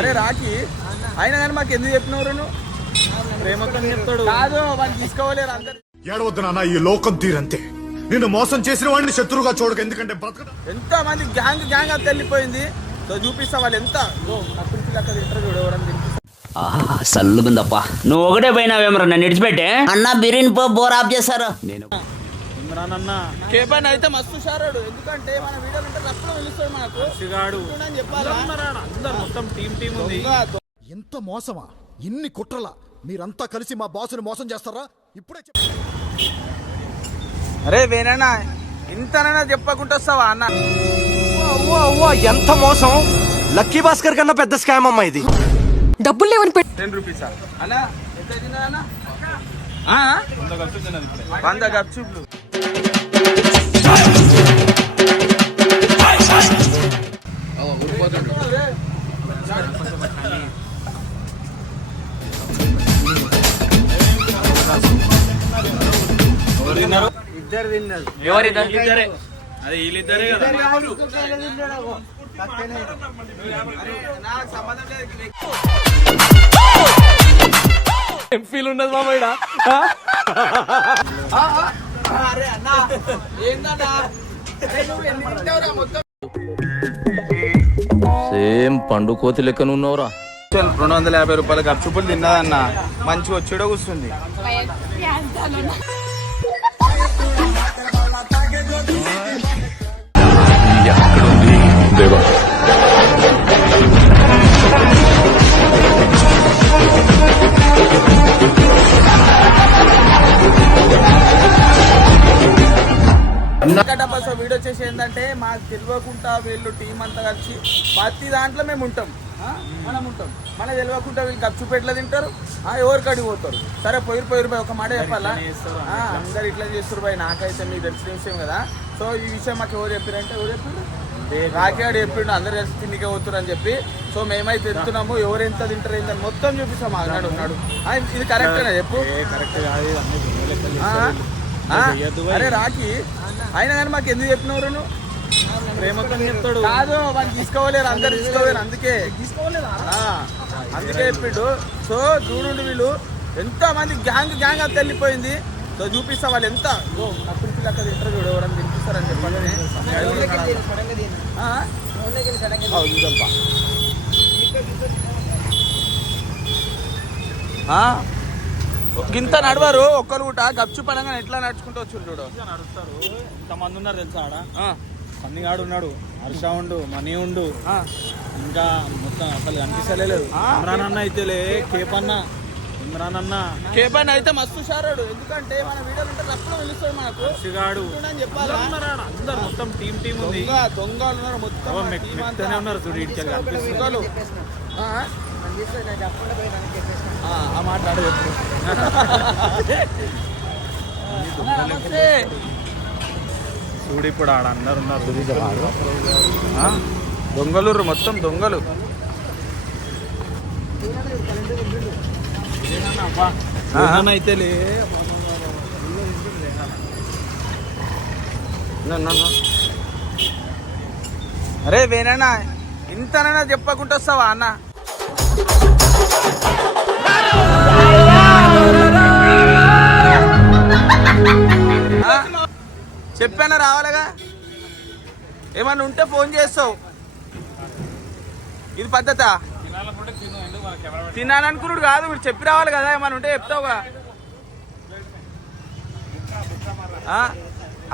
అరే రాకి అయినా కానీ మాకు ఎందుకు చెప్పినవరు నువ్వు ప్రేమతో చెప్తాడు కాదు వాళ్ళు తీసుకోలేరు అందరు ఏడవద్దు నాన్న ఈ లోకం తీరంతే నిన్ను మోసం చేసిన వాడిని శత్రువుగా చూడక ఎందుకంటే ఎంత మంది గ్యాంగ్ గ్యాంగ్ అంతా వెళ్ళిపోయింది సో చూపిస్తా వాళ్ళు ఎంత అక్కడ ఇంటర్వ్యూ ఎవరని సల్లుగుందప్ప నువ్వు ఒకటే పోయినావేమరా నన్ను విడిచిపెట్టే అన్న బిర్యానీ బోర్ ఆఫ్ చేశారు. నేను ఇమ్రాన్ కేపన్ అయితే మస్తు షారాడు ఎందుకంటే మన వీడియోలు ఉంటే రప్పులో పిలుస్తాడు మనకు అని చెప్పాలి అందరు మొత్తం టీం ఉంది. ఎంత మోసమా ఇన్ని కుట్రలా మీరంతా కలిసి మా బాసుని మోసం చేస్తారా ఇప్పుడే అరే వేనన్నా ఇంతనైనా చెప్పకుండా వస్తావా అన్న ఎంత మోసం లక్కీ భాస్కర్ కన్నా పెద్ద స్కామ్ అమ్మా ఇది. డబ్బులు లేవని 10 రూపీస్ అన్నా ఎంత తిన్నా 100 గప్చుప్లు ఇద్దరు తిన్నారు ఎవరిద్దరే అది వీళ్ళిద్దరే కదా నాకు సంబంధం లేదు ఫీల్ ఉన్నది మామయ్య. అరే అన్న ఏందన్నా సేమ్ పండు కోతి లెక్కన ఉన్నవరా. 250 రూపాయల గప్చుప్పులు తిన్నదన్న మంచిగా వచ్చేటో కూర్చుంది. వీడియో చేసి ఏంటంటే మాకు తెలియకుండా వీళ్ళు టీం అంతా కలిసి ప్రతి దాంట్లో మేము ఉంటాం మనం ఉంటాం మన తెలియకుండా వీళ్ళు గప్చుపెట్ల తింటారు ఎవరు కడిగి పోతారు. సరే పోయిరు ఒక మాట చెప్పాలా అందరు ఇట్లా చేస్తారు బాయ్ నాకైతే మీకు తెలిసిన విషయం కదా. సో ఈ విషయం మాకు ఎవరు చెప్పారంటే ఎవరు చెప్పారు రాకేవాడు చెప్పిండు అందరు కలిసి తిండికే పోతున్నారు అని చెప్పి. సో మేమైతే తింటున్నాము ఎవరు ఎంత తింటారు ఏంటని మొత్తం చూపిస్తాం. అన్నాడు ఉన్నాడు ఇది కరెక్టేనా చెప్పు అరే రాకి అయినా కానీ మాకు ఎందుకు చెప్పినవరు నువ్వు ప్రేమతో చెప్తాడు కాదు వాళ్ళు తీసుకోలేరు అందరు తీసుకోలేరు అందుకే చెప్పిండు. సో చూడు వీళ్ళు ఎంత మంది గ్యాంగ్ గ్యాంగ్ అంతా వెళ్ళిపోయింది. సో చూపిస్తా వాళ్ళు ఎంత అక్కడ ఇంటర్వ్యూ ఎవరని తినిపిస్తారని చెప్పండి. గింత నడవరు ఒక్కరు కూడా గప్చు పడంగా ఎట్లా నడుచుకుంటూ వచ్చి చూడు నడుస్తారు. ఇంతమంది ఉన్నారు తెలుసా ఆడ. సన్నిగాడు ఉన్నాడు, హర్ష ఉండు, మనీ ఉండు, ఇంకా మొత్తం అసలు కనిపిస్తలేదు. ఇమ్రాన్ అన్న అయితేలే కేపన్ అయితే మస్తు షారాడు ఎందుకంటే మన వీడియోలు ఉంటే రప్పులో పిలుస్తాడు మనకు అని చెప్పాలి. అందరు మొత్తం టీం ఉంది. దొంగలు ఉన్నారు మొత్తం ఉన్నారు చూడు ఆ మాట్లాడే చూడు ఇప్పుడు ఆడ అందరు ఉన్నారు దొంగలు మొత్తం దొంగలు. అయితేలే అరే వేనన్నా ఇంతనైనా చెప్పకుండా వస్తావా అన్న చెప్పానా రావాలిగా ఏమన్నా ఉంటే ఫోన్ చేస్తావు. ఇది పద్ధత తినాలనుకున్నాడు కాదు మీరు చెప్పి రావాలి కదా ఏమన్నా ఉంటే చెప్తావుగా.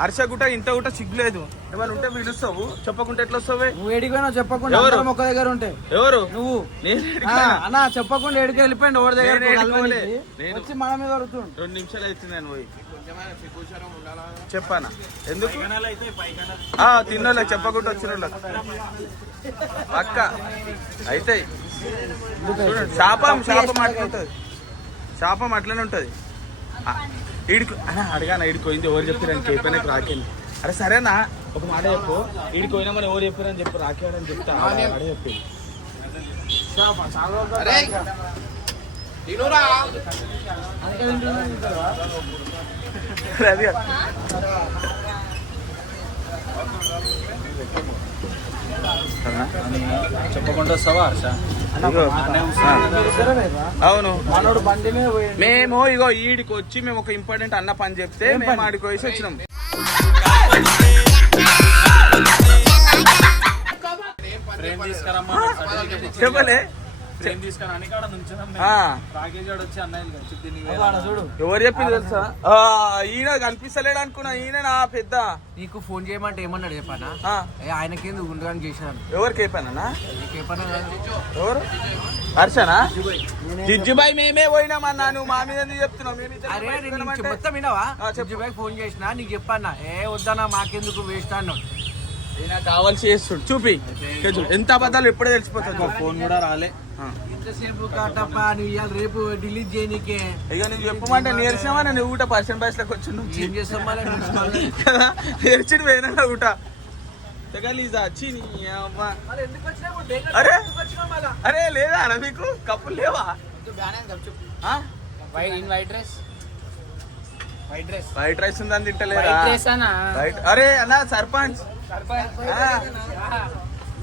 హర్ష గుట్ట ఇంత గుట్ట సిగ్గులేదు ఏమన్నా ఉంటే పిలుస్తావు చెప్పకుండా ఎట్లా వస్తావు నువ్వు ఏడిపోయినా చెప్పకుండా ఒక దగ్గర ఉంటే ఎవరు నువ్వు అన్నా చెప్పకుండా ఏడికి వెళ్ళిపోయింది ఎవరి దగ్గర వచ్చి మన మీద 2 నిమిషాలు అవుతుంది నేను పోయి చెప్పానా ఎందుకు తిన్నోళ్ళకి చెప్పకుండా వచ్చిన వాళ్ళకి పక్క అయితే చూడండి శాపం అట్లుంటది శాపం అట్లనే ఉంటది. ఈడికి అడగానా ఈడికి పోయింది ఎవరు చెప్పారని కేపీనకి రాకేంది. అరే సరేనా ఒక మాట చెప్పు ఈడికి పోయినా మనం ఎవరు చెప్పారని చెప్పు రాకేవాడని చెప్తా అడే చెప్పింది. చెప్పకుండా వస్తావా హర్ష? ఇగో. అవును మనోడు బండి మీద పోయిండు. మేము ఇగో ఈడికి వచ్చి మేము ఒక ఇంపార్టెంట్ అన్న పని చెప్తే మేము ఆడికి వేసి వచ్చినాం. ఫ్రేమ్ తీసుకురమ్మా, సర్టిఫికేట్ ఇచ్చి చెప్పలే ఫ్రేమ్ తీసుకురా అని కాడ నుంచున్నాం మేము. ఆ. రాకేష్ గారు వచ్చి అన్నయ్యలు కలిసి దీనికి అగో ఆడ చూడు. ఎవరు చెప్పింది తెలుసా? ఈయన కనిపిస్తలేడు అనుకున్నా. ఈయన నా పెద్ద నీకు ఫోన్ చేయమంటే ఏమన్నాడు చెప్పానా? ఆ, ఆయనకేంది ఉండడానికి చేశాను. ఎవరు కేపానా? నీకు చెప్పానా కాదు? ఎవరు? హర్షనా? జిజ్జుబాయ్ మేమే పోయినామన్నా. నువ్వు మా మీద ఎందుకు చెప్తున్నావు? అరే నేను మొత్తం విన్నావా? చెప్పు. చెప్పు ఫోన్ చేసినా నీకు చెప్పానా? వద్దనా మాకెందుకు వేస్ట్ అన్నాడు. కావాల్సి చేస్తుడు చూపి ఎంత అబద్ధాలు ఎప్పుడే తెలిసిపోతుంది. ఫోన్ కూడా రాలే. ఇంతసేపు కాటప్ప నువ్వు ఇవాళ రేపు డిలీట్ చేయనీకే ఇక నువ్వు చెప్పమంటే నేర్చావా? నేను ఊట పర్సెంట్ బయటలోకి వచ్చి ఏం చేస్తాం మళ్ళీ? కదా నేర్చుడు పోయినా ఊట తెగలీజా వచ్చి అరే అరే లేదా అన్న మీకు కప్పులు లేవా? వైట్ రైస్ ఉందని తింటలేదా? అరే అన్న సర్పంచ్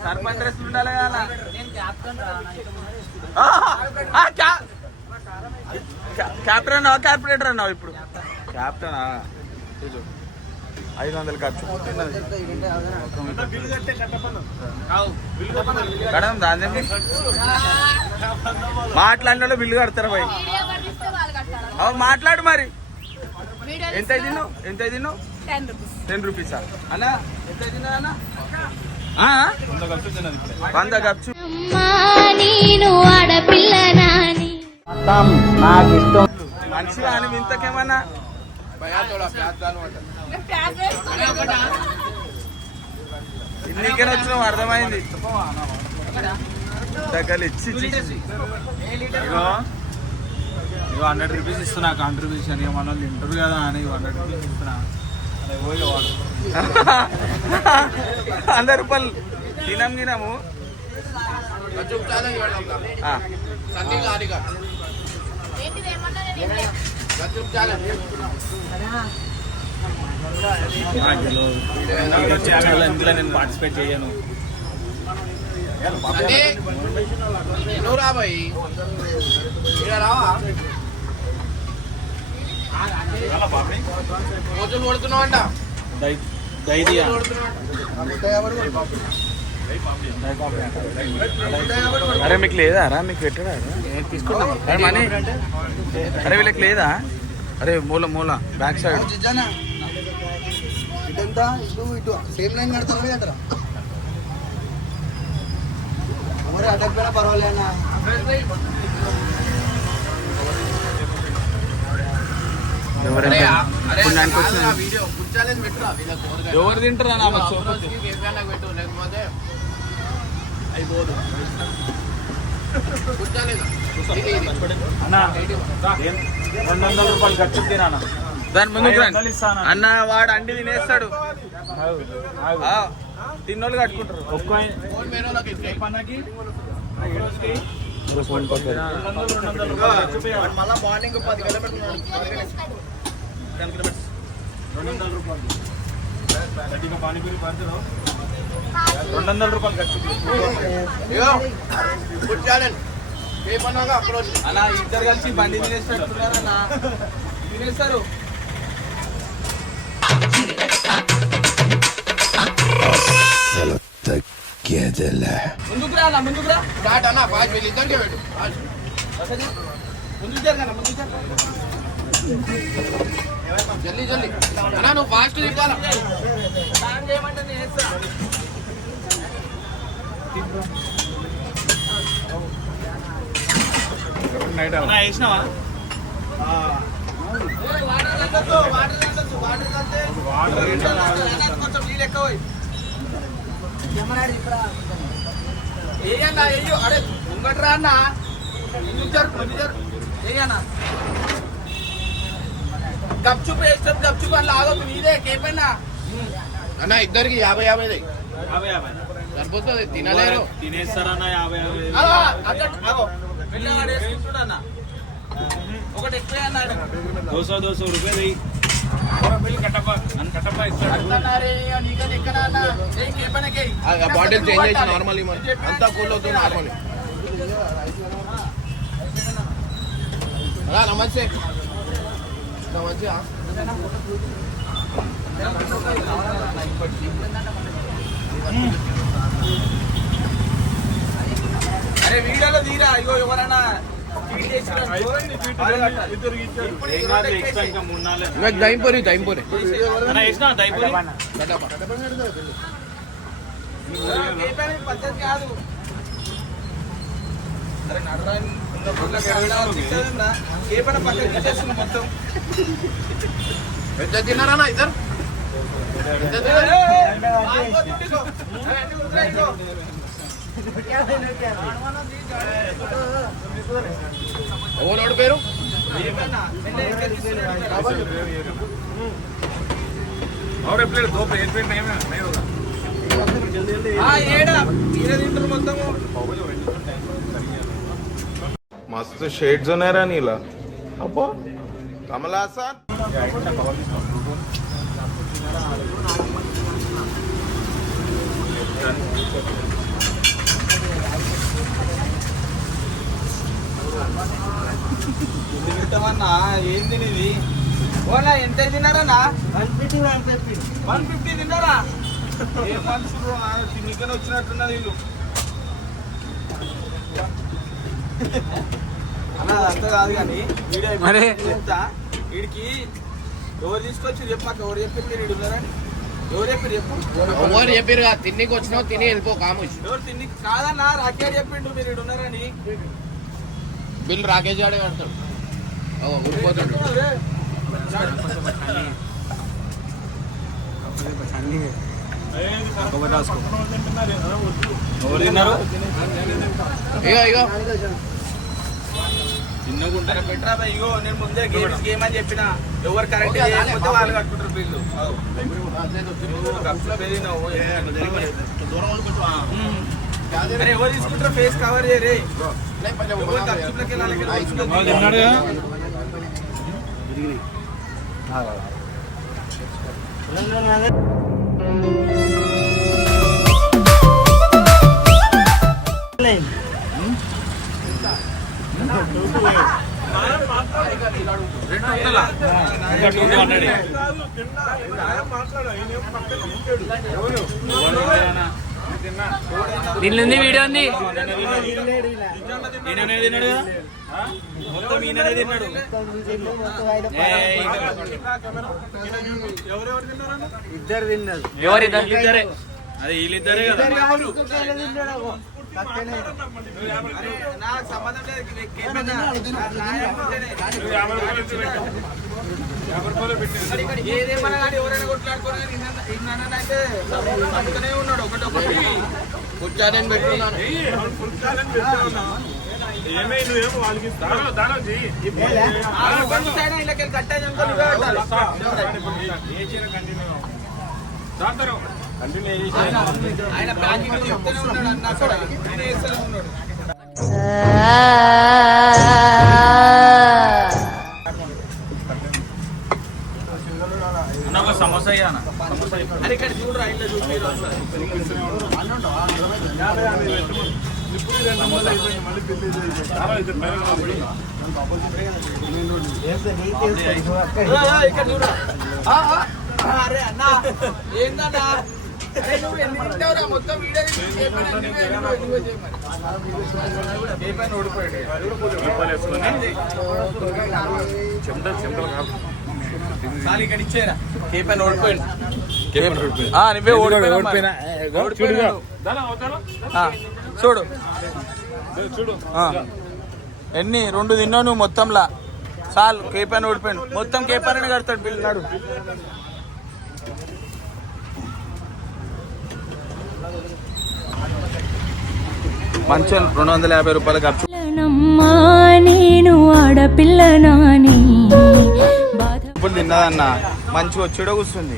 సర్పంచ్ డ్రెస్ ఉండాలి కదా. క్యాప్టెన్ అన్నావా కార్పొరేటర్ అన్నావు? ఇప్పుడు క్యాప్టెనా? 500 ఖర్చు కడం దాని మాట్లాడిన బిల్లు కడతారా భయ్? మాట్లాడు మరి. ఎంత తిన్నావు? ఎంత తిన్నావు? 10 రూపీసా అన్న? ఎంత తిన్నా అన్న? 100 ఖర్చు. నాకు ఇష్టం. మంచిగా అని ఇంతకేమన్నా ఇన్నికైనా వచ్చినావు అర్థమైంది. దగ్గర ఇచ్చి ఇగో 100 రూపీస్ ఇస్తున్నా కాంట్రిబ్యూషన్. ఇక మన వాళ్ళు ఇంటర్ కదా అని 100 రూపీస్ ఇస్తున్నా. అదే పోయి వాడు 100 రూపాయలు తినము. ఇంట్లో నేను పార్టిసిపేట్ చేయను. ధైర్య అరే మీకు లేదా రా? మీకు పెట్టడా తీసుకుంటాం మనీ? అరే వీళ్ళకి లేదా? అరే మూల మూల బ్యాక్ సైడ్ ఇటంతా ఇటు సేమ్ లైన్ కడతారు కదరా మరి అడ్డకపోయినా పర్వాలేనా? ఎవరు తింటారా? అన్న 200 రూపాయలు ఖర్చు తినా దాని ముందుకు రండి అన్న. వాడు అండి తినేస్తాడు. తిన్నోళ్ళు కట్టుకుంటారు. ఒక్క మళ్ళా మార్నింగ్ 10 కిలోమీటర్లు 10 కిలోమీటర్స్ 200 రూపాయలు. పానీపూరి పడుతుందో 200 రూపాయలు ఖర్చు. అన్న ఇద్దరు కలిసి బండి తినేస్తారన్న. తినేస్తారు. ముందుకు రా అన్న, ముందుకు రా. ముందుకు జరగన్న, ముందుకు జరగ. జల్దీ జల్దీ అన్నా నువ్వు ఫాస్ట్ తిప్పాలా? స్నానం చేయమంటే నేను వేస్తా. వేసినావా? కొంచెం నీళ్ళు ఎక్కువ ఏయన్నా ఎయ్యో. అరే ముంగట్రా అన్న. ఏయన్నా గప్చుప్ వేస్తాం. గప్చుప్ అని లాగొద్దు. నీదే కేపన్నా అన్న ఇద్దరికి 50 50 సరిపోతుంది. తినలేరు. తినేస్తారన్న 50 ఒకటి ఎక్కువ అన్నాడు. 200 రూపాయలు బాటిల్ చేంజ్ చేసి నార్మల్ అంతా కూల్ అవుతుంది నార్మల్. నమస్తే నమస్తే. అరే వీడియోలో తీరా ఇగో ఎవరైనా దైంపూరి దైంపూరి పద్ధతి కాదు. అరే ఏపైనా పద్ధతి చేస్తుంది మొత్తం. ఎంత తిన్నారా ఇద్దరు? ఓనోడు పేరు मस्त शेड्स नाही राणीला अप्पा कमला असा తింటామన్నా ఏం తినేది? ఓనా ఎంత తిన్నారన్నా? 150 తిన్నారా? ఏ మనుషులు తిన్నికని వచ్చినట్టున్నది వీళ్ళు. అన్న అంతా కాదు కానీ వీడియో చెప్తా. వీడికి ఎవరు తీసుకొచ్చి చెప్పాక ఎవరు చెప్పారు మీరు వీడు ఉన్నారని? ఎవరు చెప్పారు చెప్పు. ఎవరు చెప్పారు తిన్నికి వచ్చినావు తిని వెళ్ళిపో కామోష్. ఎవరు తిన్ని కాదన్నా రాకేష్ చెప్పిండు మీరు వీడు ఉన్నారని. బిల్ రాకేష్ గాడే కడతాడు ఊరిపోతాడు. ఇగో ఇగో చిన్నగుంటారా పెట్టరా ఇగో. నేను ముందే గేమ్ అని చెప్పిన ఎవరు కరెక్ట్ చేయకపోతే వాళ్ళు కట్టుకుంటారు బిల్లు. అరే ఎవరు తీసుకుంటారు ఫేస్ కవర్ చేయరే. దీనిలో వీడియో ఉంది. మొత్తం ఈయననే తిన్నాడు. ఇద్దరు తిన్నారు. ఎవరిద్దరే? అదే వీళ్ళిద్దరే కదా. నాకు సంబంధం ఏదేమన్నా కానీ ఎవరైనా కొట్లాడుకోవాలి అయితే అందుకనే ఉన్నాడు. ఒకటి కూర్చోని పెట్టుకున్నాను. ఇళ్ళకి కట్టాయి అనుకో నువ్వే పెట్టాలి. ఆయన ప్యాకింగ్ చెప్తూనే ఉన్నాడు అన్న అక్కడ ఆయన వేస్తూనే ఉన్నాడు. ఒక సమోసా అన్న. అరే ఇక్కడ చూడరా ఇట్లా చూసి ఇక్కడ చూడరా. అరే అన్న ఏందన్నా నువ్వు ఎన్ని తింటావురా మొత్తం వీడియో ఓడిపోయాడు. ఇక్కడ ఇచ్చేరా కేపైన ఓడిపోయాడు. నువ్వే ఓడిపోయినా చూడు చూడు ఎన్ని 2 తిన్నావు నువ్వు మొత్తంలా. చాలు కేపైన ఓడిపోయాడు. మొత్తం కేపైన కడతాడు బిల్లు. నాడు మంచి 250 రూపాయలు ఖర్చు. నేను ఆడపిల్లనాని ఇప్పుడు తిన్నదన్న మంచిగా వచ్చేటో కూర్చుంది.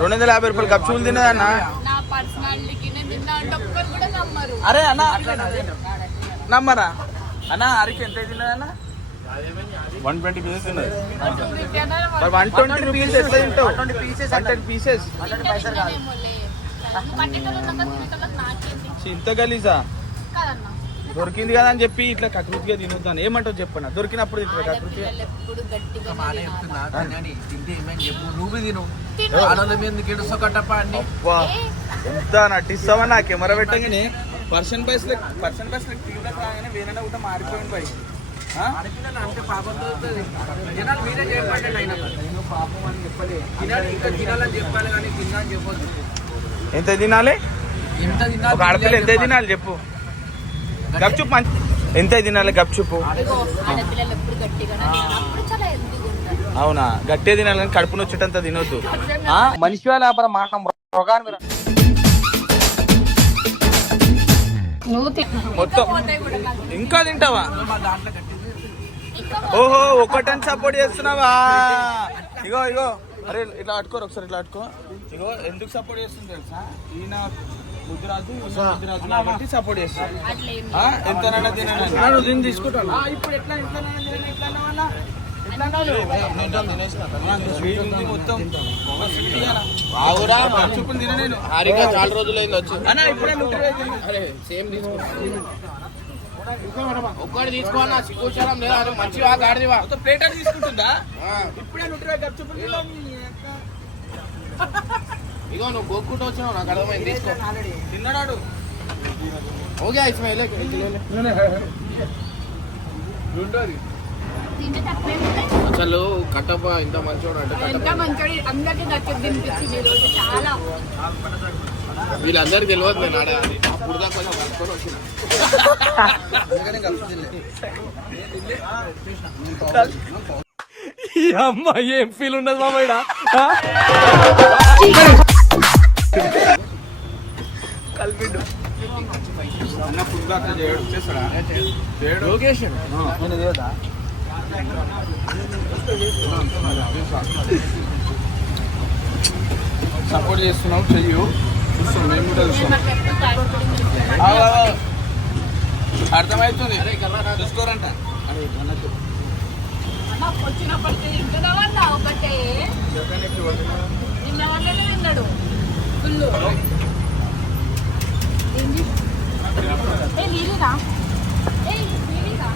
250 రూపాయలు ఖర్చులు తిన్నదన్న. అరే అన్న నమ్మరా అన్న అరికి ఎంత తిన్నదన్న? 120 పీసెస్ ఉన్నాయి. 120 రూపీస్ ఎట్లా తింటావు? 110 పీసెస్ ఇంత గలీజా దొరికింది కదా అని చెప్పి ఇట్లా కకృతిగా తినొద్దాను. ఏమంటావు చెప్పన్నా? దొరికినప్పుడు తింటారు కకృతిగా. తింటే ఏమని చెప్పు, నువ్వు తిను. ఆడల మీద ఎందుకు కట్టప్ప అన్ని ఎంత నటిస్తావా? నా కెమెరా పెట్టగానే పర్సన్ బైస్ తీవ్రత రాగానే వేరే కూడా మారిపోయింది బై. అంటే పాపంతో జనాలు మీరే చెప్పండి. నేను పాపం అని చెప్పలేదు, తినాలి ఇంకా తినాలని చెప్పాలి కానీ తిన్నా అని చెప్పొద్దు. ఎంత తినాలి? ఎంత ఒక తినాలి? ఆడపిల్ల ఎంత తినాలి చెప్పు? గప్చుప్ ఎంత తినాలి గప్చుప్పు? అవునా? గట్టే తినాలి కానీ కడుపుని వచ్చేటంత తినొద్దు. మనిషి వ్యాపారం మాట మొత్తం ఇంకా తింటావా? ఓహో ఒకటని సపోర్ట్ చేస్తున్నావా? ఇగో ఇగో అరే ఇట్లా పట్టుకోరు ఒకసారి, ఇట్లా పట్టుకో. ఇగో ఎందుకు సపోర్ట్ చేస్తుంది తెలుసా? ఈయన ముద్దురాజు కాబట్టి సపోర్ట్ చేస్తాడు. ఎంతనన్నా తినను దీన్ని తీసుకుంటాను. ఇప్పుడు ఎట్లా ఎంతనన్నా తినను ఎట్లా అన్నావన్నా? మొత్తం తిననేను. చాలా రోజులైంది వచ్చి. అన్నా ఇప్పుడే అరే సేమ్ తీసుకో, ఒక్కటి తీసుకో. కూర్చోడం లేదా? అది మంచిగా గాడిదివా ప్లేట్ అని తీసుకుంటుందా? ఇప్పుడే ఇగో నువ్వు గోక్కుంటూ వచ్చినావు, నాకు అర్థమైంది. తీసుకో. తిన్నాడు. ఓకే ఇస్మాయిల్ అసలు కట్టప్ప ఇంత మంచోడు అంటే వీళ్ళందరికీ తెలియదు. నేను ఆడ అప్పుడు దాకా కొంచెం పట్టుకొని వచ్చిన. అమ్మాయి ఏం ఫీల్ ఉండదు మామ ఈడ. కలిపిండు అన్న ఫుడ్ దాకా చేయడు చేస్తాడా? లొకేషన్ సపోర్ట్ చేస్తున్నావు చెయ్యు. చూస్తాం మేము కూడా చూస్తాం. అర్థమవుతుంది చూసుకోరంట. వచ్చినప్పటికీ ఇంటదవన్నా ఒకటే తిన్నాడు ఫుల్. నీళ్ళురా నీళ్ళురా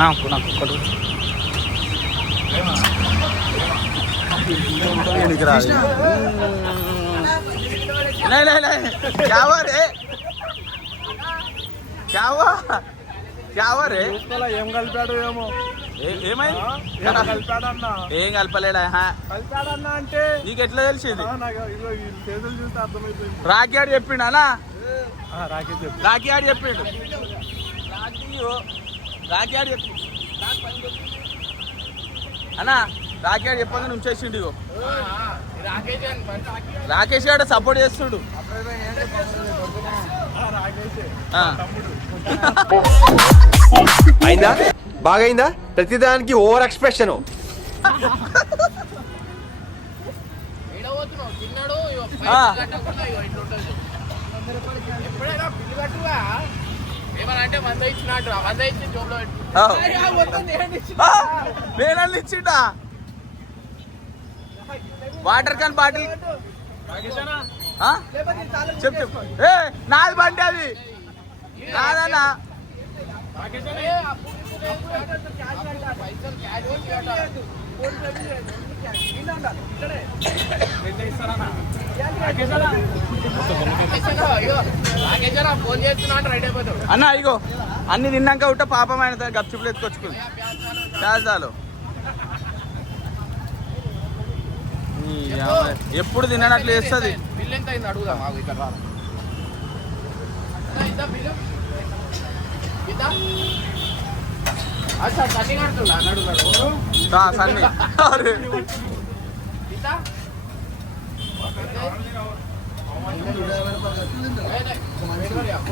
నాకు ఒక్కడు ఏం కలిపాడు ఏమో. ఏమైంది? కలిపాడన్నా ఏం కలపలేడా? కలిపాడన్నా అంటే నీకు ఎట్లా తెలిసింది? చేతులు చూస్తే అర్థమైపోయింది. రాఖీ ఆడు చెప్పిండు అన్నా. రాకేష్ చెప్పు. రాఖీ ఆడు చెప్పిండు. రాఖీ ఆడు చెప్పి అన్నా రాఖీ ఆడు చెప్పగా ఉంచేసిండు. ఇగో రాకేష్ గారు సపోర్ట్ చేస్తుడు. అయిందా? బాగైందా? ప్రతిదానికి ఓవర్ ఎక్స్ప్రెషన్. తిన్నాడు ఎప్పుడైనా బిల్లు కట్టుగా ఏమన్నా అంటే 100 ఇచ్చినట్టు 100 ఇచ్చి జోబులో నేనల్ని ఇచ్చిండా? వాటర్ క్యాన్ బాటిల్ చెప్పు చెప్పు. ఏ నాది బండి అది నాదన్నా. అన్న ఇగో అన్ని తిన్నాక ఉంటే పాపం ఆయన గప్చుపులు ఎత్తుకొచ్చుకుంది రాజధాలో. ఎప్పుడు తినట్లు చేస్తుంది. బిల్ ఎంత అయింది అడుగుదా మాకు ఇక్కడ రా. సన్ని కడుతుందా అడుగుతాడు సన్ని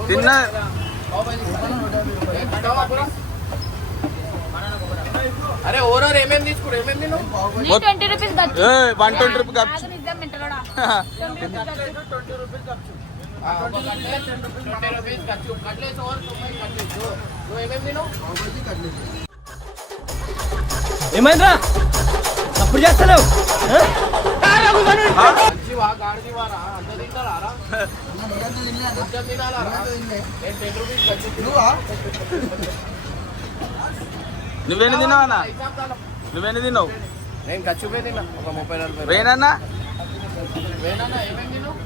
తిన్నా అరే ఓరో ఏమేమి తీసుకుడు ఏమేమి తిన్నావు? నీ 20 రూపీస్ ఖర్చు. 120 రూపీస్ ఖర్చు. ఆగు నిజం మెంటలోడా. 20 రూపీస్ ఖర్చు. 20 రూపీస్ ఖర్చు కట్లేసి ఓవర్ 90 కట్లేసు. నువ్వు ఏమేమి తిన్నావు? ఏమైందిరా అప్పుడు చేస్తలేవు మంచివా గాడిదివారా అంత తింటారా కొంచెం తినాలా నేను 10 రూపీస్ ఖర్చు నువ్వేని తిన్నావు అన్న? హిసాబ్ కాలం. నువ్వేని తిన్నావు? నేను ఖర్చు పోయి తిన్నా ఒక 30-40 వేనన్నా? వేనన్నా ఏమేమి తిన్నావు?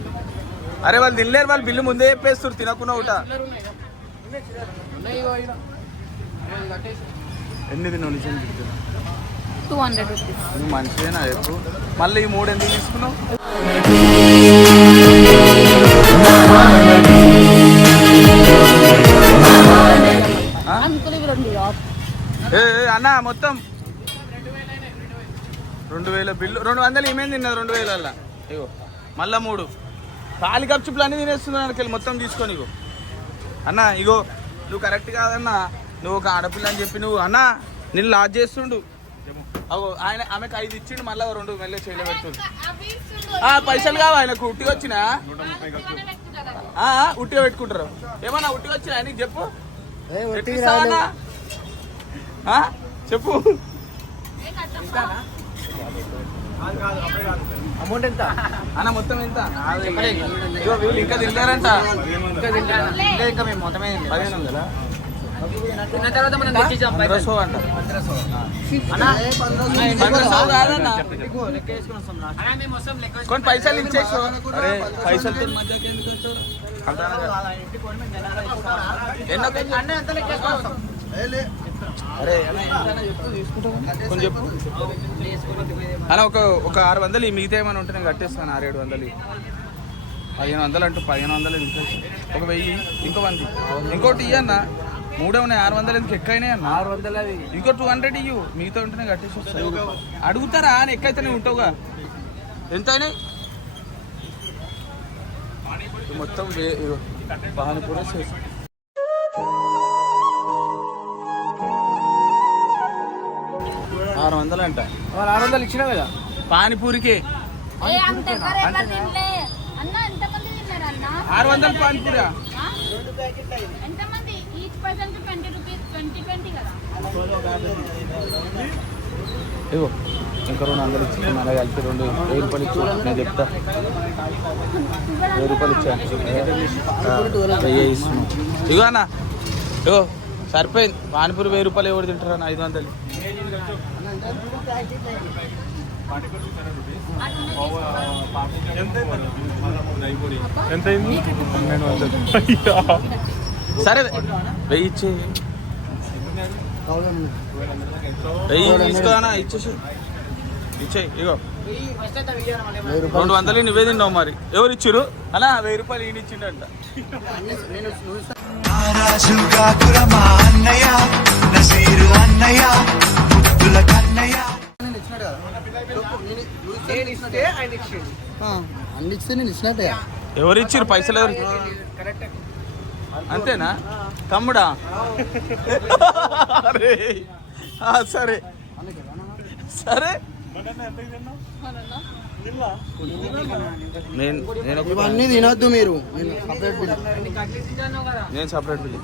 అరే వాళ్ళు తినలేరు, వాళ్ళు బిల్లు ముందే చెప్పేస్తారు తినకుండా ఒకట. చిల్లర ఉన్నాయి ఉన్నాయి ఇగో ఈడ. నేను కట్టేసి ఎన్ని తిన్నావు నిజం చెప్తున్నా? 200 రూపీస్. నువ్వు మంచిదేనా చెప్పు. మళ్ళీ ఈ 3 ఎందుకు తీసుకున్నావు? అంకుల్ ఇవి 2 అన్న మొత్తం 2000 బిల్లు. 200 ఏమేమి తిన్నది 2000 ఇగో మళ్ళా 3 ఖాళీ కప్చుప్లు అన్నీ తినేస్తున్నాను మొత్తం తీసుకొని. ఇగో అన్న ఇగో నువ్వు కరెక్ట్ కాదన్నా. నువ్వు ఒక ఆడపిల్ల అని చెప్పి నువ్వు అన్న నిన్ను లాజ్ చేస్తుండు. అగో ఆయన ఆమెకు 5 ఇచ్చిండు, మళ్ళీ 2 మెల్ల చేయలే పెడుతుండు. పైసలు కావా ఆయనకు? ఉట్టిగా వచ్చినా ఉట్టిగా పెట్టుకుంటారు. ఏమన్నా ఉట్టిగా వచ్చినా నీకు చెప్పు. ఎట్టిస్తావన్నా? చెప్పు. అమౌంట్ ఎంత అన్న మొత్తం ఎంత? ఇగో వీళ్ళు ఇంకా తింటారంట. ఇంకా మేము మొత్తమే 1500 తిన్న తర్వాత మనం తెచ్చిచ్చాం 1500 అంట. 1500 కాదన్న. కొన్ని పైసలు ఇచ్చేసి అరే పైసలు మధ్యకి ఎందుకు వస్తావు? అరే కొంచెం చెప్పు అన్న. ఒక 600 ఈ మిగతా ఏమైనా ఉంటే నేను కట్టేస్తాను. 600-700 1500 అంటూ 1500 ఇంట్రెస్ట్. ఒక 1000 ఇంకో 100 ఇంకోటి ఇయ్యన్న. 3 ఉన్నాయి 600 ఎందుకు ఎక్కువైనాయి అన్న? 600 అది ఇంకో 200 ఇయ్యు. మిగతా ఉంటే నేను కట్టేసి వస్తాను. అడుగుతారా అని ఎక్కైతేనే ఉంటావుగా. ఎంత అయినాయి మొత్తం? పానీపూరి చేసి 600 అంట. వాళ్ళు 600 ఇచ్చినా కదా పానీపూరికి ఏ అంత ఎవరు ఎవరు తినలే అన్న. ఎంతమంది తిన్నారు అన్న? 600 పానీపూరా? ఎంతమంది? Each person 20 rupees. 20 కదా. ఇగో ఇంకా 200 ఇచ్చి మళ్ళీ కలిపి 1000 రూపాయలు ఇచ్చి నేను చెప్తా. 1000 రూపాయలు ఇచ్చా 1000 ఇస్తున్నాను. ఇగో అన్న ఇగో సరిపోయింది. పానీపూరి 1000 రూపాయలు ఎవరు తింటారు అన్న? 500. సరే 1000 ఇచ్చే. 1000 తీసుకోనా? ఇచ్చే. ఇగో 200 నువ్వే తిన్నావు. మరి ఎవరు ఇచ్చిరు అలా? 1000 రూపాయలు ఈయన ఇచ్చిండంట. ఎవరు ఇచ్చిరు పైసలు? ఎవరు? అంతేనా తమ్ముడా? అరే సరే సరే. ఇవన్నీ తినొద్దు మీరు. నేను సపరేట్ బిల్.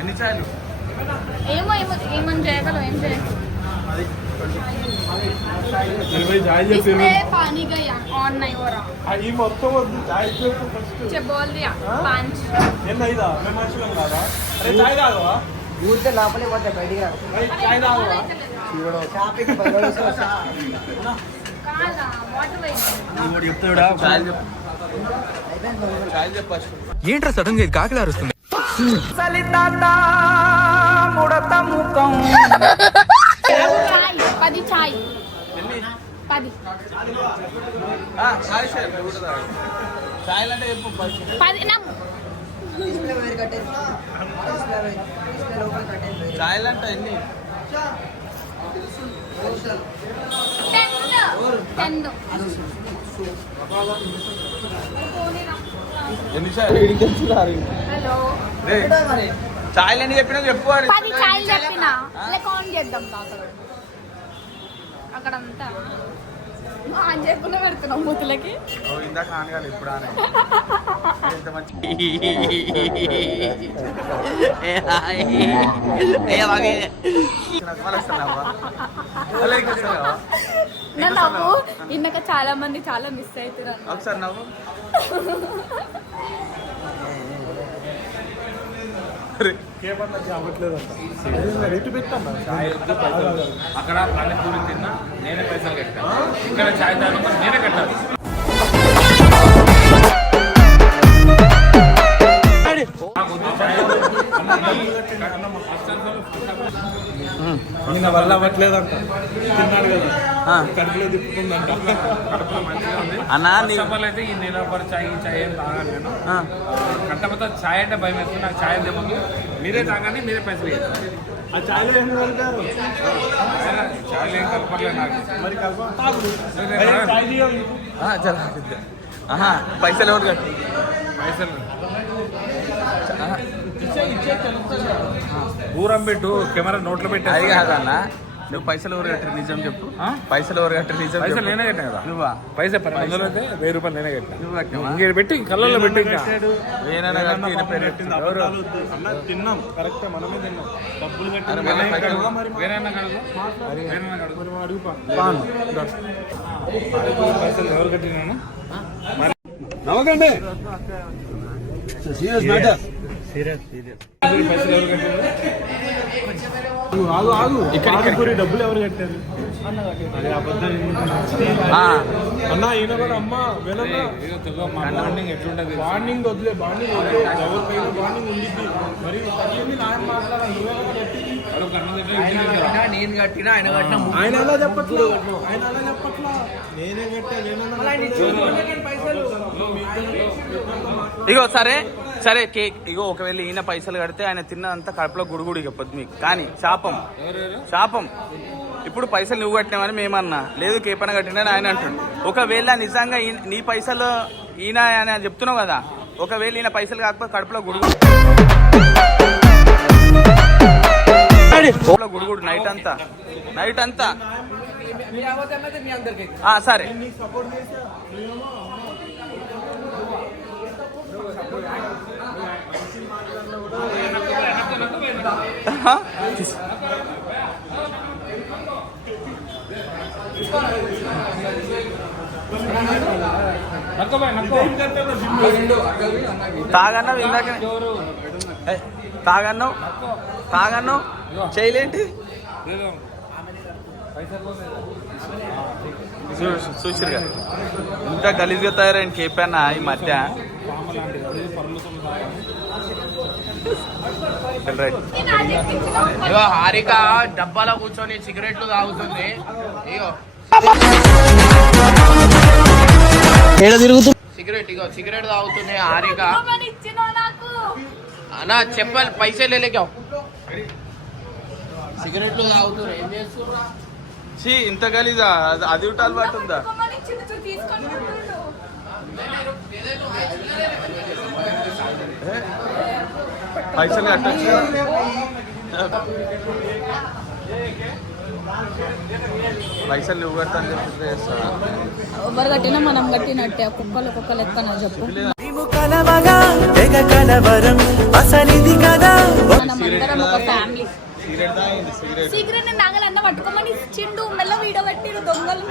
ఎన్ని చాలు? ఏమో ఏమని చేయగలం? ఏం చేయగలం? इसमें पानी गया ऑन नहीं हो रहा. ఈ మొత్తం వద్దు చాయ్ చెప్పు ఫస్ట్. बोल दिया 5. ఎన్నైదా మేము మనుషులం కాదా? అరే చాయ్ తాగవా? ఊరికే లోపలే పోతే బయటికి రా. చాయ్ తాగవా? షాపింగ్ 10 రోజులు కాదా వాటర్ వేయండి. చాయ్ చెప్పు. చాయ్ చెప్పు ఫస్ట్. ఏంట్రా సడన్ గా ఇది కాకిలా అరుస్తుంది? చాయ్ 10 చాయ్. ఎన్ని? 10. చాయ్ అంటే చెప్పు ఫస్ట్. 10 నా ఛాయలు అంట ఎన్ని 10 ఎన్ని ఛాయలు హలో ఛాయలు అని చెప్పినా చెప్పు 10 చాయలు చెప్పినా కౌంట్ చేద్దాం అక్కడంతా ఆన్ చేయకుండా పెడుతున్నాం మూతులకి. ఇందాక ఆనగాలి ఇప్పుడు ఆనే ఎంత మంచి నా నవ్వు ఇందాక చాలా మంది చాలా మిస్ అవుతున్నారు. ఒకసారి నవ్వు. అక్కడ పానీపూరి తిన్నా నేనే పైసలు కట్టాను, ఇక్కడ చాయ్ తాగినా నేనే కట్టాలి. నిన్న వల్ల అవ్వట్లేదంట, తిన్నాడు కదా కడుపులో తిప్పుకుందంట. అన్నా అయితే ఈ నేను చాయ్ ఏం తాగాను నేను. కట్టకపోతే చాయ్ అంటే భయం వేస్తుంది నాకు. చాయ్ తెమ్మదు, మీరే తాగండి, మీరే పైసలు ఇవ్వండి. ఆ ఛాయ్లో ఏం కలిపారు? చాయ్ ఏం కలపట్లేదు నాకు. మరి కలప పైసలు ఎవరు కట్టి పైసలు దూరం పెట్టు, కెమెరా నోట్లో పెట్టి. అది కాదన్న, నువ్వు పైసలు ఎవరు కట్టి నిజం చెప్పు. పైసలు ఎవరు కట్టి నిజం పైసలు చెప్పు. నేనే కట్టినా కదా. నువ్వా? పైసలు 10 అయితే 1000 రూపాయలు నేనే కట్టినా. నువ్వు కట్టినావా? ఇంకేది పెట్టి కళ్ళల్లో పెట్టి ఇంకా వేనైనా కట్టి ఈయన పేరు పెట్టింది అబద్ధాలు వద్దు. అన్న తిన్నాం కరెక్టే, మనమే తిన్నాం. డబ్బులు అరే కట్టి మళ్ళీ పైసలు వేరేనా కడుగు, వేరేనా కడుగు. అడుగుపా. పైసలు ఎవరు కట్టినా నవ్వకండి. పైసలు ఎవరు కట్టినా ఆగు ఆగు. పానీపూరి డబ్బులు ఎవరు కట్టారు? అరే అబద్ధాలు అన్న ఈయన కూడా అమ్మ వినన్నా. మార్నింగ్ ఎట్లుంటది? బాండింగ్ వదిలే, బాండింగ్ వదిలే. ఎవరికైనా బాండింగ్ ఉండిద్ది. మరి తగ్గింది నాయన మాట్లాడాలి. నువ్వెలా కట్టింది? నేను కట్టినా ఆయన కట్టినా ఆయన ఎలా చెప్పట్లా, ఆయన ఎలా చెప్పట్లా. నేనే కట్టా, ఇగో సరే సరే కేక్ ఇగో, ఒకవేళ ఈయన పైసలు కడితే ఆయన తిన్నదంతా కడుపులో గుడుగుడి చెప్పొద్దు మీకు. కానీ శాపం శాపం. ఇప్పుడు పైసలు నువ్వు కట్టినావని మేమన్నా, లేదు కేపన కట్టినా ఆయన అంటుండు. ఒకవేళ నిజంగా నీ పైసలు ఈయన అని చెప్తున్నావు కదా, ఒకవేళ ఈయన పైసలు కాకపోతే కడుపులో గుడుగుడు గుడుగుడు నైట్ అంతా సరే. తాగన్నావు ఇందాక, తాగన్నావు చేయలేంటి చూసిరు కదా ఇంత గలీజ్గా తయారైన కేపన్న ఈ మధ్య. ఇగో హారిక డబ్బాలో కూర్చొని సిగరెట్లు తాగుతుంది. ఇగో సిగరెట్, ఇగో సిగరెట్ తాగుతుంది హారిక. అన్నా చెప్పాలి, పైసలు లేకావు. సిగరెట్లు తాగుతున్నారు, ఏం చేస్తున్నా? ఇంత గలీజా? అది ఒకటి అలవాటు ఉందా? పైసలు కట్టచ్చు. పైసలు నువ్వు కట్టని చెప్పి ఎవరు కట్టినా మనం కట్టినట్టే. ఒక్కొక్క లెక్కన చెప్పు. మనమందరం ఒక ఫ్యామిలీ. సిగరెట్ నాగలన్న పట్టుకోమని చిండు మెల్ల వీడియో కట్టిరు దొంగలు.